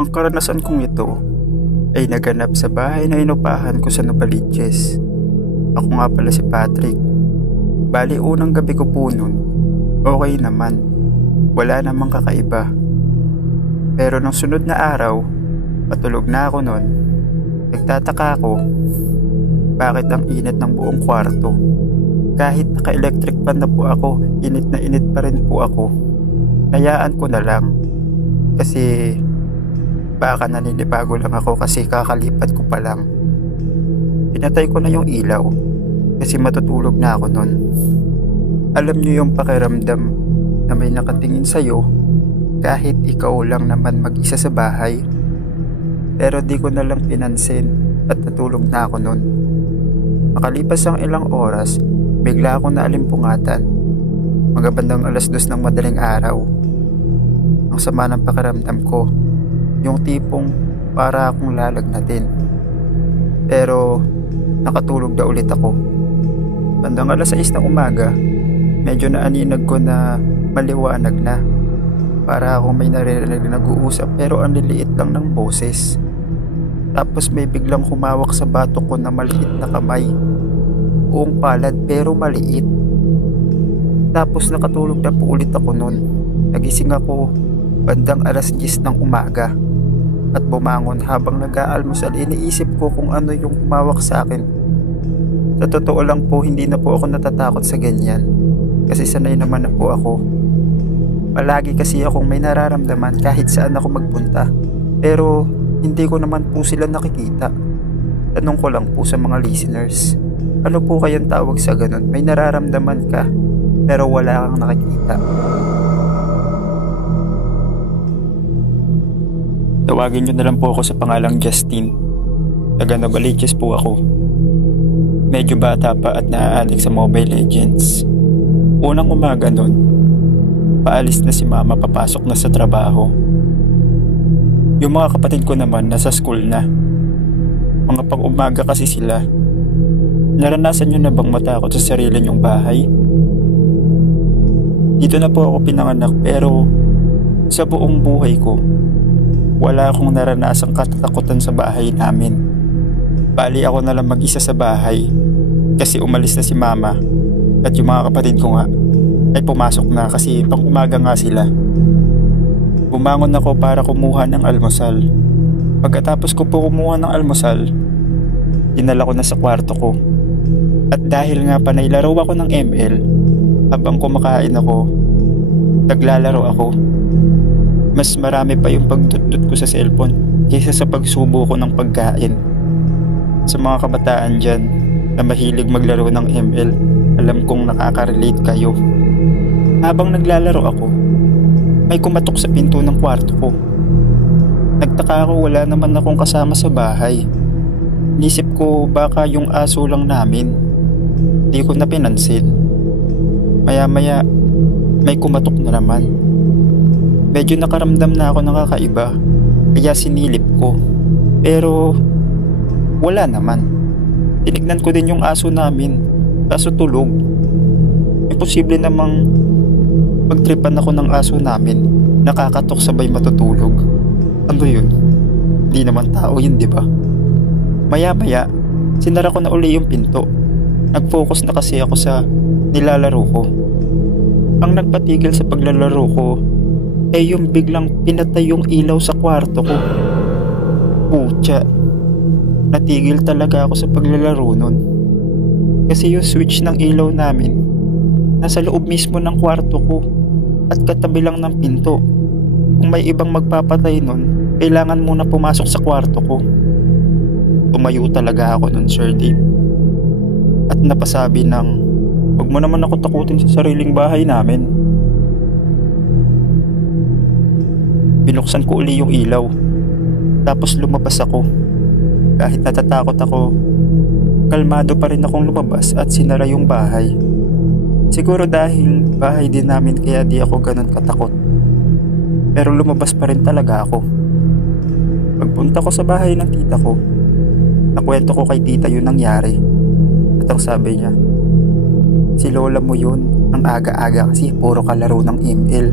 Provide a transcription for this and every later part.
Ang karanasan kong ito ay naganap sa bahay na inupahan ko sa Novaliches. Ako nga pala si Patrick. Bali unang gabi ko po nun, okay naman. Wala namang kakaiba. Pero nung sunod na araw, patulog na ako nun. Nagtataka ako, bakit ang init ng buong kwarto? Kahit naka-electric fan na po ako, init na init pa rin po ako. Hayaan ko na lang. Kasi baka naninibago lang ako kasi kakalipat ko pa lang. Pinatay ko na yung ilaw kasi matutulog na ako nun. Alam niyo yung pakiramdam na may nakatingin sa'yo kahit ikaw lang naman mag-isa sa bahay. Pero di ko na lang pinansin at natulog na ako nun. Makalipas ang ilang oras, bigla akong naalimpungatan. Mga bandang 2:00 ng madaling araw. Ang sama ng pakiramdam ko, yung tipong para akong lalagnatin. Pero nakatulog na ulit ako. Bandang 6:00 ng umaga, medyo naaninag ko na maliwanag na. Para akong may naririnig na nag-uusap pero ang liliit lang ng boses. Tapos may biglang humawak sa batok ko na maliit na kamay. Buong palad pero maliit. Tapos nakatulog na po ulit ako nun. Nagising ako bandang 10:00 ng umaga. At bumangon habang nag-aalmusal, iniisip ko kung ano yung humawak sa akin. Sa totoo lang po, hindi na po ako natatakot sa ganyan. Kasi sanay naman na po ako. Palagi kasi akong may nararamdaman kahit saan ako magpunta. Pero hindi ko naman po sila nakikita. Tanong ko lang po sa mga listeners, ano po kayang tawag sa ganun? May nararamdaman ka pero wala kang nakikita. Tawagin nyo na lang po ako sa pangalang Justin. Taga Novaliches po ako. Medyo bata pa at naaadik sa Mobile Legends. Unang umaga nun, paalis na si mama, papasok na sa trabaho. Yung mga kapatid ko naman nasa school na. Mga pang-umaga kasi sila. Naranasan nyo na bang matakot sa sarili nyong bahay? Dito na po ako pinanganak pero sa buong buhay ko, wala akong naranasang katatakutan sa bahay namin. Bali ako na lang mag-isa sa bahay kasi umalis na si mama at yung mga kapatid ko nga ay pumasok na kasi pang-umaga nga sila. Bumangon ako para kumuha ng almusal. Pagkatapos ko po kumuha ng almusal, dinala ko na sa kwarto ko. At dahil nga panay laro ako ng ML, habang kumakain ako, naglalaro ako. Mas marami pa yung pagdutdut ko sa cellphone kaysa sa pagsubo ko ng pagkain. Sa mga kabataan dyan na mahilig maglaro ng ML, alam kong nakaka-relate kayo. Habang naglalaro ako, may kumatok sa pinto ng kwarto ko. Nagtaka ako, wala naman akong kasama sa bahay. Nisip ko baka yung aso lang namin. Di ko na pinansin. Maya-maya, may kumatok na naman. Medyo nakaramdam na ako ng kakaiba, kaya sinilip ko. Pero wala naman. Tinignan ko din yung aso namin, kaso tulog. Imposible namang pagtripan ako ng aso namin, nakakatok sabay matutulog. Ano yun? Di naman tao yun, di ba? Maya-maya, sinara ko na uli yung pinto. Nag-focus na kasi ako sa nilalaro ko. Ang nagpatigil sa paglalaro ko ay yung biglang pinatay yung ilaw sa kwarto ko. Putya, natigil talaga ako sa paglalaro nun. Kasi yung switch ng ilaw namin nasa loob mismo ng kwarto ko at katabi lang ng pinto. Kung may ibang magpapatay nun, kailangan muna pumasok sa kwarto ko. Tumayo talaga ako nun, Sir Dave. At napasabi ng, "Huwag mo naman ako takutin sa sariling bahay namin." Binuksan ko uli yung ilaw. Tapos lumabas ako. Kahit natatakot ako, kalmado pa rin akong lumabas at sinara yung bahay. Siguro dahil bahay din namin kaya di ako ganun katakot. Pero lumabas pa rin talaga ako. Pagpunta ko sa bahay ng tita ko, nakwento ko kay tita yung nangyari. At ang sabi niya, "Si lola mo yun, ang aga-aga kasi puro kalaro ng ML."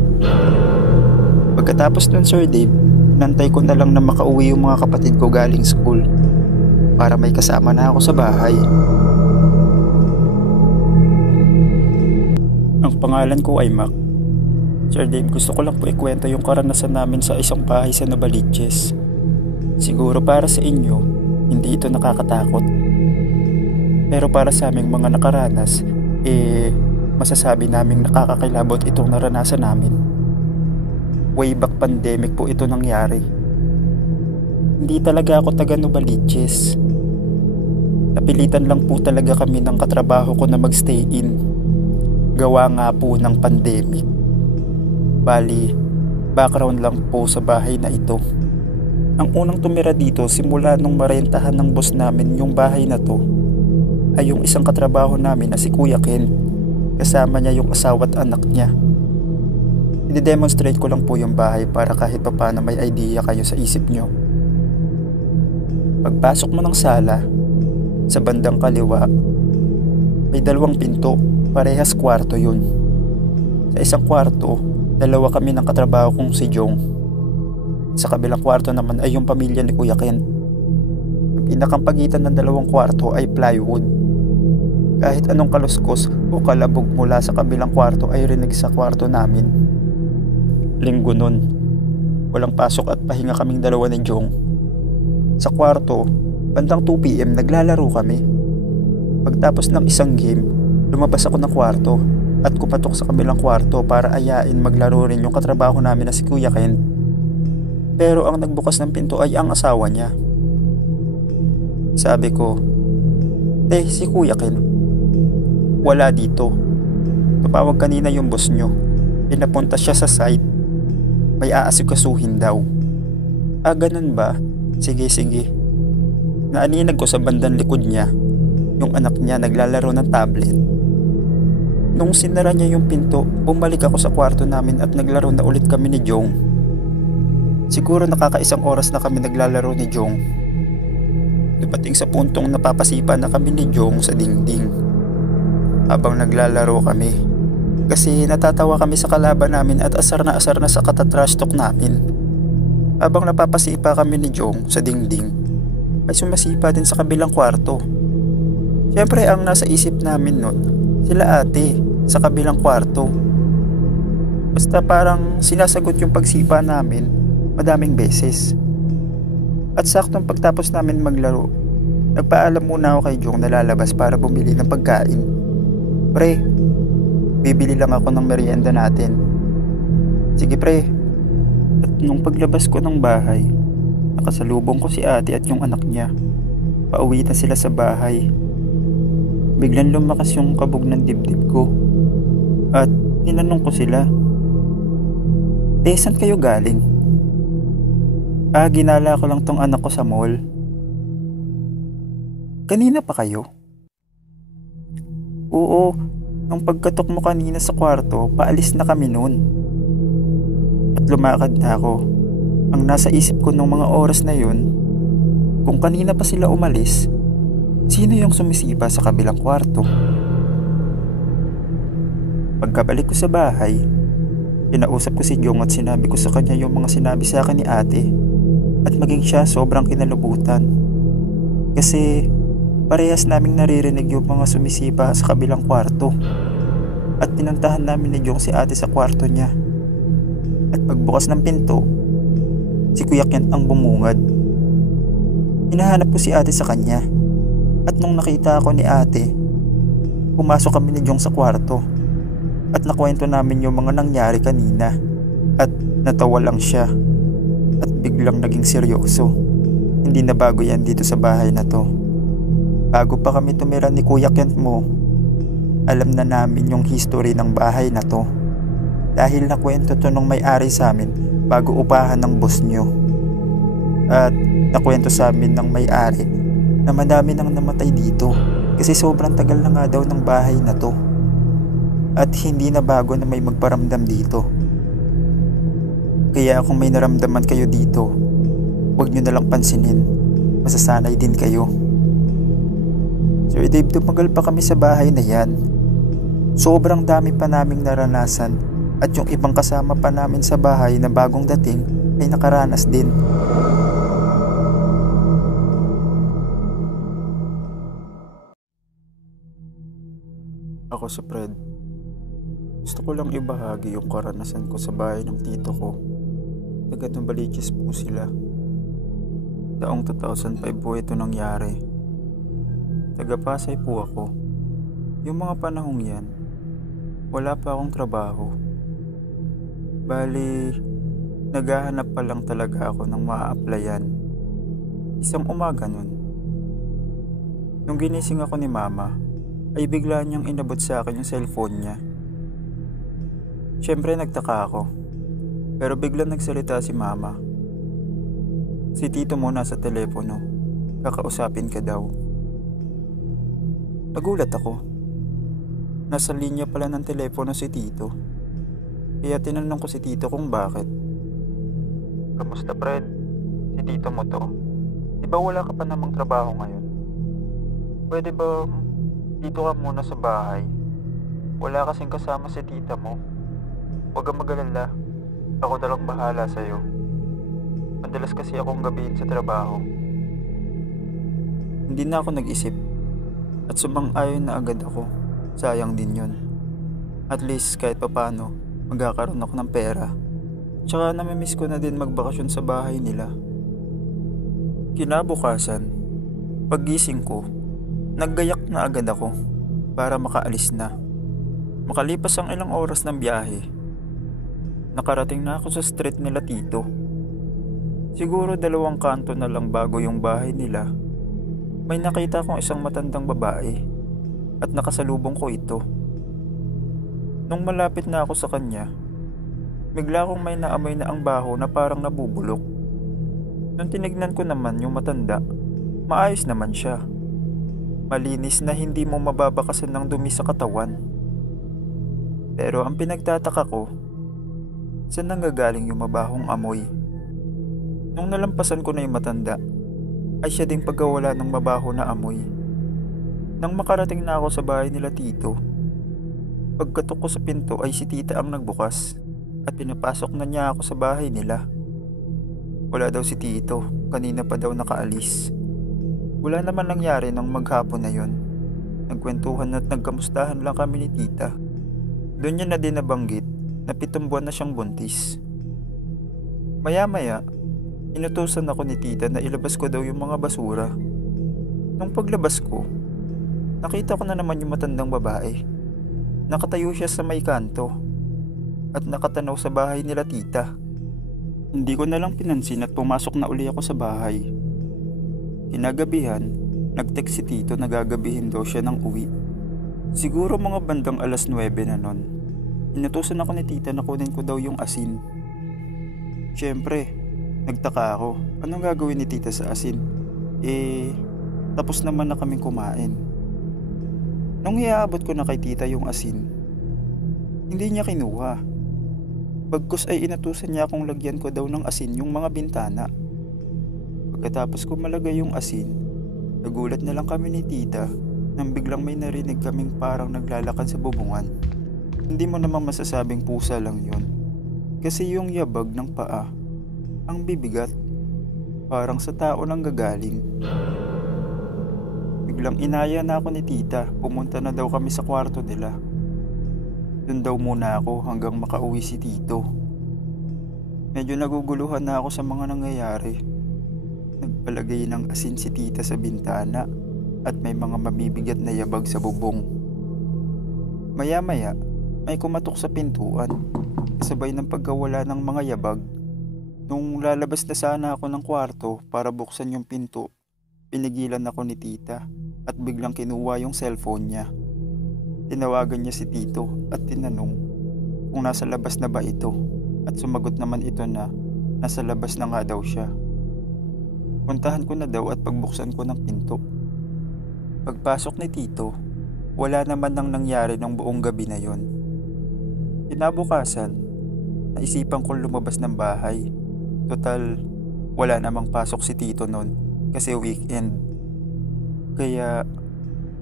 Pagkatapos nun, Sir Dave, Nantay ko na lang na makauwi yung mga kapatid ko galing school para may kasama na ako sa bahay. Ang pangalan ko ay Mac. Sir Dave, gusto ko lang po ikwento yung karanasan namin sa isang bahay sa Novaliches. Siguro para sa inyo, hindi ito nakakatakot. Pero para sa aming mga nakaranas, masasabi naming nakakakilabot itong naranasan namin. Way back pandemic po ito nangyari. Hindi talaga ako taga Novaliches. Napilitan lang po talaga kami ng katrabaho ko na magstay in. Gawa nga po ng pandemic. Bali, background lang po sa bahay na ito. Ang unang tumira dito simula nung marentahan ng boss namin yung bahay na to ay yung isang katrabaho namin na si Kuya Ken. Kasama niya yung asawa at anak niya. I-demonstrate ko lang po yung bahay para kahit papaano may idea kayo sa isip nyo. Pagpasok mo ng sala, sa bandang kaliwa, may 2 pinto, parehas kwarto yun. Sa isang kwarto, 2 kami ng katrabaho kong si Jong. Sa kabilang kwarto naman ay yung pamilya ni Kuya Ken. Ang pinakang pagitan ng 2 kwarto ay plywood. Kahit anong kaluskos o kalabog mula sa kabilang kwarto ay rinig sa kwarto namin. Linggo nun, walang pasok at pahinga kaming 2 ni Jong. Sa kwarto, bandang 2 PM naglalaro kami. Pagtapos ng isang game, lumabas ako ng kwarto at kumatok sa kabilang kwarto para ayain maglaro rin yung katrabaho namin na si Kuya Ken. Pero ang nagbukas ng pinto ay ang asawa niya. Sabi ko, si Kuya Ken. Wala dito. Tumawag kanina yung boss nyo. Pinapunta siya sa site. May aasikasuhin daw. Ganun ba? Sige. Naaninag ko sa bandang likod niya. Yung anak niya naglalaro ng tablet. Nung sinara niya yung pinto, bumalik ako sa kwarto namin at naglaro na ulit kami ni Jong. Siguro nakakaisang oras na kami naglalaro ni Jong. Dumating sa puntong napapasipa na kami ni Jong sa dingding. Habang naglalaro kami. Kasi natatawa kami sa kalaban namin at asar na sa katatrash talk namin. Habang napapasipa kami ni Jong sa dingding, ay sumasipa din sa kabilang kwarto. Siyempre ang nasa isip namin nun, sila ate sa kabilang kwarto. Basta parang sinasagot yung pagsipa namin madaming beses. At saktong pagtapos namin maglaro, nagpaalam muna ako kay Jong na lalabas para bumili ng pagkain. Pre, bibili lang ako ng merienda natin. Sige pre. At nung paglabas ko ng bahay, nakasalubong ko si ate at yung anak niya. Pauwi na sila sa bahay. Biglang lumakas yung kabog ng dibdib ko. At tinanong ko sila, saan kayo galing? Ginala ko lang tong anak ko sa mall. Kanina pa kayo? Oo, nung pagkatok mo kanina sa kwarto, paalis na kami noon. At lumakad na ako. Ang nasa isip ko nung mga oras na yun, kung kanina pa sila umalis, sino yung sumisipa sa kabilang kwarto? Pagkabalik ko sa bahay, kinausap ko si Jong at sinabi ko sa kanya yung mga sinabi sa akin ni ate. At maging siya sobrang kinalubutan. Kasi parehas naming naririnig yung mga sumisipa sa kabilang kwarto. At pinuntahan namin ni Jong si ate sa kwarto niya. At pagbukas ng pinto, si Kuya Ken ang bumungad. Hinahanap ko si ate sa kanya. At nung nakita ako ni ate, pumasok kami ni Jong sa kwarto. At nakwento namin yung mga nangyari kanina. At natawa lang siya. At biglang naging seryoso. Hindi na bago yan dito sa bahay na to. Bago pa kami tumira ni Kuya Kent mo, alam na namin yung history ng bahay na to. Dahil nakwento to nung may-ari sa amin bago upahan ng boss nyo. At nakwento sa amin ng may-ari na madami nang namatay dito kasi sobrang tagal na nga daw ng bahay na to. At hindi na bago na may magparamdam dito. Kaya kung may naramdaman kayo dito, huwag nyo nalang pansinin. Masasanay din kayo. Sir Dave, tumagal pa kami sa bahay na yan. Sobrang dami pa naming naranasan. At yung ibang kasama pa namin sa bahay na bagong dating, ay nakaranas din. Ako si Fred. Gusto ko lang ibahagi yung karanasan ko sa bahay ng tito ko. Taga Novaliches po sila. Taong 2005 po ito nangyari. Taga Pasay po ako. Yung mga panahong yan, wala pa akong trabaho. Bali, naghahanap pa lang talaga ako ng maa-applyan. Isang umaga nun, nung ginising ako ni mama, ay bigla niyang inabot sa akin yung cellphone niya. Siyempre nagtaka ako, pero biglang nagsalita si mama. Si tito mo nasa telepono, kakausapin ka daw. Nagulat ako. Nasa linya pala ng telepono si tito. Kaya tinanong ko si tito kung bakit. Kamusta Fred? Si tito mo to. Di ba wala ka pa namang trabaho ngayon? Pwede ba dito ka muna sa bahay? Wala kasing kasama si tita mo. Huwag kang mag-alala. Ako na lang bahala sa'yo. Madalas kasi akong gabihin sa trabaho. Hindi na ako nag-isip at sumang-ayon na agad ako. Sayang din yun. At least kahit papano magkakaroon ako ng pera. Tsaka namimiss ko na din magbakasyon sa bahay nila. Kinabukasan, paggising ko, naggayak na agad ako para makaalis na. Makalipas ang ilang oras ng biyahe, nakarating na ako sa street nila tito. Siguro 2 kanto na lang bago yung bahay nila. May nakita kong isang matandang babae at nakasalubong ko ito. Nung malapit na ako sa kanya, bigla akong may naamoy na ang baho na parang nabubulok. Nung tinignan ko naman yung matanda, maayos naman siya. Malinis na hindi mo mababakasan ng dumi sa katawan. Pero ang pinagtataka ko, saan nanggagaling yung mabahong amoy? Nung nalampasan ko na yung matanda, ay siya ding pagkawala ng mabaho na amoy. Nang makarating na ako sa bahay nila tito, pagkatok ko sa pinto ay si tita ang nagbukas at pinapasok na niya ako sa bahay nila. Wala daw si tito, kanina pa daw nakaalis. Wala naman nangyari nang maghapon na yon. Nagkwentuhan at nagkamustahan lang kami ni tita. Doon niya na din nabanggit na 7 buwan na siyang buntis. Maya-maya, inutusan ako ni tita na ilabas ko daw yung mga basura. Nung paglabas ko, nakita ko na naman yung matandang babae. Nakatayo siya sa may kanto at nakatanaw sa bahay nila tita. Hindi ko na lang pinansin at pumasok na uli ako sa bahay. Kinagabihan, nag-text si tito na gagabihin daw siya ng uwi. Siguro mga bandang 9:00 na nun. Inutusan ako ni tita na kunin ko daw yung asin. Siyempre, nagtaka ako. Anong gagawin ni tita sa asin? Tapos naman na kaming kumain. Nung iaabot ko na kay tita yung asin, hindi niya kinuha. Bagkus ay inutusan niya akong lagyan ko daw ng asin yung mga bintana. Pagkatapos ko malagay yung asin, nagulat na lang kami ni tita nang biglang may narinig kaming parang naglalakad sa bubungan. Hindi mo namang masasabing pusa lang yun. Kasi yung yabag ng paa, ang bibigat, parang sa tao lang gagaling. Biglang inaya na ako ni tita, pumunta na daw kami sa kwarto nila. Doon daw muna ako hanggang makauwi si tito. Medyo naguguluhan na ako sa mga nangyayari. Nagpalagay ng asin si tita sa bintana at may mga mabibigat na yabag sa bubong. Maya-maya, may kumatok sa pintuan, kasabay ng pagkawala ng mga yabag. Nung lalabas na sana ako ng kwarto para buksan yung pinto, pinigilan ako ni tita at biglang kinuha yung cellphone niya. Tinawagan niya si tito at tinanong kung nasa labas na ba ito at sumagot naman ito na nasa labas na nga daw siya. Puntahan ko na daw at pagbuksan ko ng pinto. Pagpasok ni tito, wala naman nang nangyari ng buong gabi na yon. Kinabukasan, naisipan kong lumabas ng bahay. Total, wala namang pasok si tito noon kasi weekend. Kaya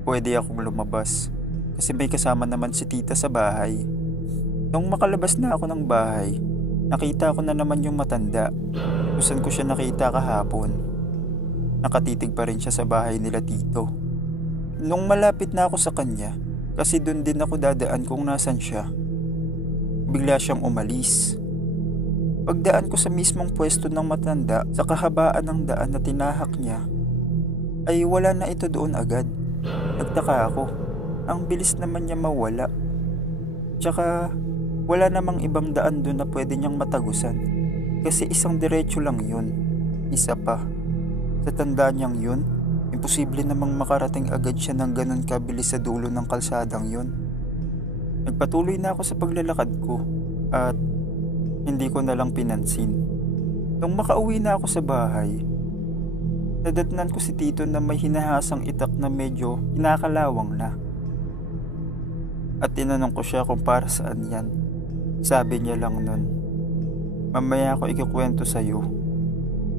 pwede akong lumabas kasi may kasama naman si tita sa bahay. Nung makalabas na ako ng bahay, Nakita ko na naman yung matanda. Kung saan ko siya nakita kahapon. Nakatitig pa rin siya sa bahay nila tito. Nung malapit na ako sa kanya, kasi doon din ako dadaan kung nasan siya, bigla siyang umalis. Pagdaan ko sa mismong pwesto ng matanda, sa kahabaan ng daan na tinahak niya, ay wala na ito doon agad. Nagtaka ako, ang bilis naman niya mawala. Tsaka wala namang ibang daan doon na pwede niyang matagusan. Kasi isang diretso lang yun. Isa pa, sa tanda niyang yun, imposible namang makarating agad siya ng ganun kabilis sa dulo ng kalsadang yun. Nagpatuloy na ako sa paglalakad ko at hindi ko na lang pinansin. Nung makauwi na ako sa bahay, nadatnan ko si tito na may hinahasang itak na medyo kinakalawang na. At tinanong ko siya kung para saan yan. Sabi niya lang nun, mamaya ako ikukwento sa'yo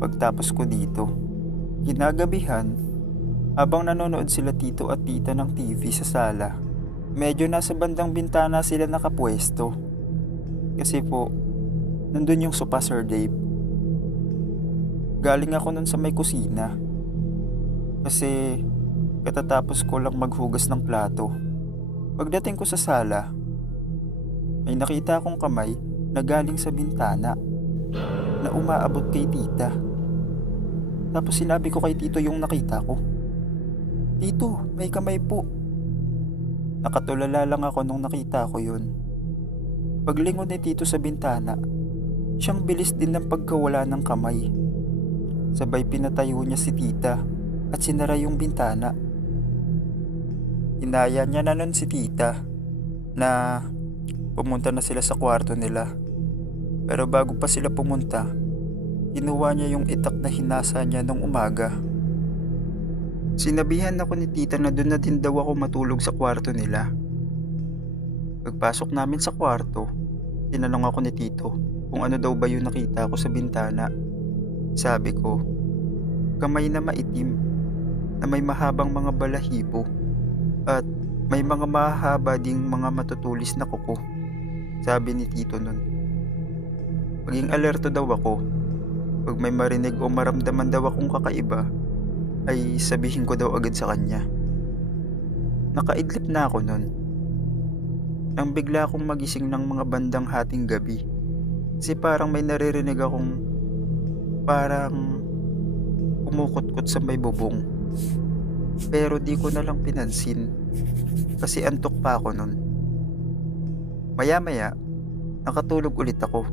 pagtapos ko dito. Kinagabihan, habang nanonood sila tito at tita ng TV sa sala, medyo nasa bandang bintana sila nakapwesto. Kasi po, nandun yung sopa, Sir Dave. Galing ako nun sa may kusina. Kasi katatapos ko lang maghugas ng plato. Pagdating ko sa sala, may nakita akong kamay na galing sa bintana na umaabot kay tita. Tapos sinabi ko kay tito yung nakita ko. Tito, may kamay po. Nakatulala lang ako nung nakita ko yun. Paglingon ni tito sa bintana, siyang bilis din ng pagkawala ng kamay. Sabay pinatayo niya si tita at sinara yung bintana. Inaya niya na nun si tita na pumunta na sila sa kwarto nila. Pero bago pa sila pumunta, kinuha niya yung itak na hinasa niya nung umaga. Sinabihan ako ni tita na doon na din daw ako matulog sa kwarto nila. Pagpasok namin sa kwarto, tinanong ako ni tito kung ano daw ba yung nakita ko sa bintana. Sabi ko, kamay na maitim na may mahabang mga balahibo at may mga mahaba ding mga matutulis na kuko. Sabi ni tito nun. Maging alerto daw ako. Pag may marinig o maramdaman daw akong kakaiba, ay sabihin ko daw agad sa kanya. Nakaidlip na ako nun. Nang bigla akong magising ng mga bandang hating gabi. Kasi parang may naririnig akong parang kumukot-kot sa may bubong. Pero di ko na lang pinansin. Kasi antok pa ako nun. Maya-maya, nakatulog ulit ako.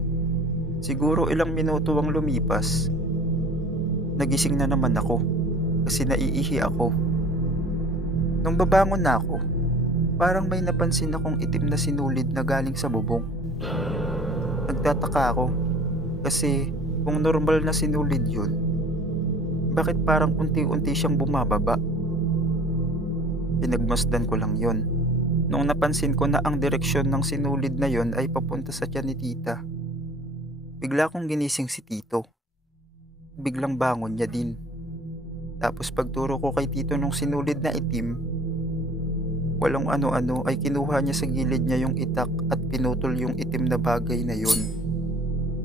Siguro ilang minuto ang lumipas. Nagising na naman ako kasi naiihi ako. Nung babangon na ako, parang may napansin akong itim na sinulid na galing sa bubong. Nagtataka ako kasi kung normal na sinulid yun, bakit parang unti-unti siyang bumababa? Pinagmasdan ko lang yun. Nung napansin ko na ang direksyon ng sinulid na yon ay papunta sa tiyan ni tita, bigla kong ginising si tito. Biglang bangon niya din. Tapos pagturo ko kay tito nung sinulid na itim, walang ano-ano ay kinuha niya sa gilid niya yung itak at pinutol yung itim na bagay na yun.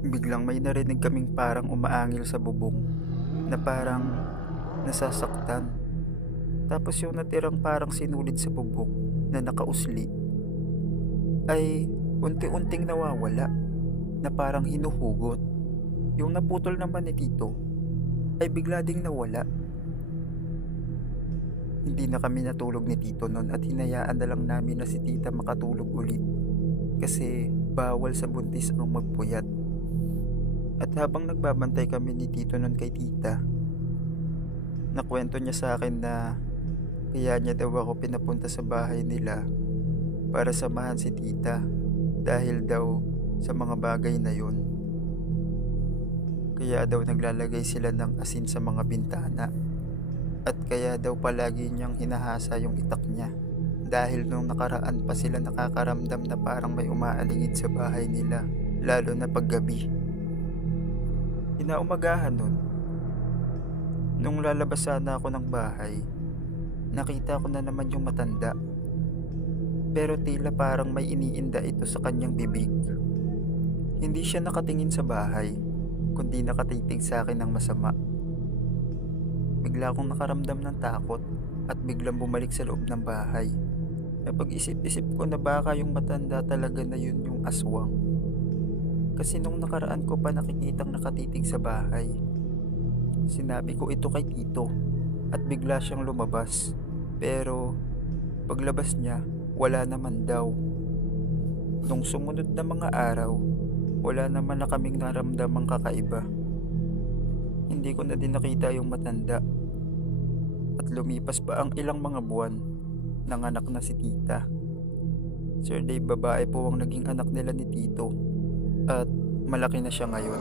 Biglang may narinig kaming parang umaangil sa bubong na parang nasasaktan. Tapos yung natirang parang sinulid sa bubong na nakausli ay unti-unting nawawala na parang hinuhugot. Yung naputol naman ni tito ay bigla ding nawala. Hindi na kami natulog ni tito noon at hinayaan na lang namin na si tita makatulog ulit kasi bawal sa buntis ang magpuyat. At habang nagbabantay kami ni tito noon kay tita, nakwento niya sa akin na kaya niya daw ako pinapunta sa bahay nila para samahan si tita dahil daw sa mga bagay na yun. Kaya daw naglalagay sila ng asin sa mga bintana at kaya daw palagi niyang hinahasa yung itak niya dahil nung nakaraan pa sila nakakaramdam na parang may umaalingid sa bahay nila, lalo na paggabi. Inaumagahan nun, nung lalabas sana ako ng bahay, nakita ko na naman yung matanda. Pero tila parang may iniinda ito sa kanyang bibig. Hindi siya nakatingin sa bahay, kundi nakatitig sa akin ng masama. Bigla akong nakaramdam ng takot at biglang bumalik sa loob ng bahay. Napag-isip-isip ko na baka yung matanda talaga na yun yung aswang. Kasi nung nakaraan ko pa nakikitang nakatitig sa bahay. Sinabi ko ito kay Tito at bigla siyang lumabas. Pero paglabas niya, wala naman daw. Nung sumunod na mga araw, wala naman na kaming naramdamang kakaiba. Hindi ko na din nakita yung matanda. At lumipas pa ang ilang mga buwan, nanganak na si Tita. Sir Dave, babae po ang naging anak nila ni Tito. At malaki na siya ngayon.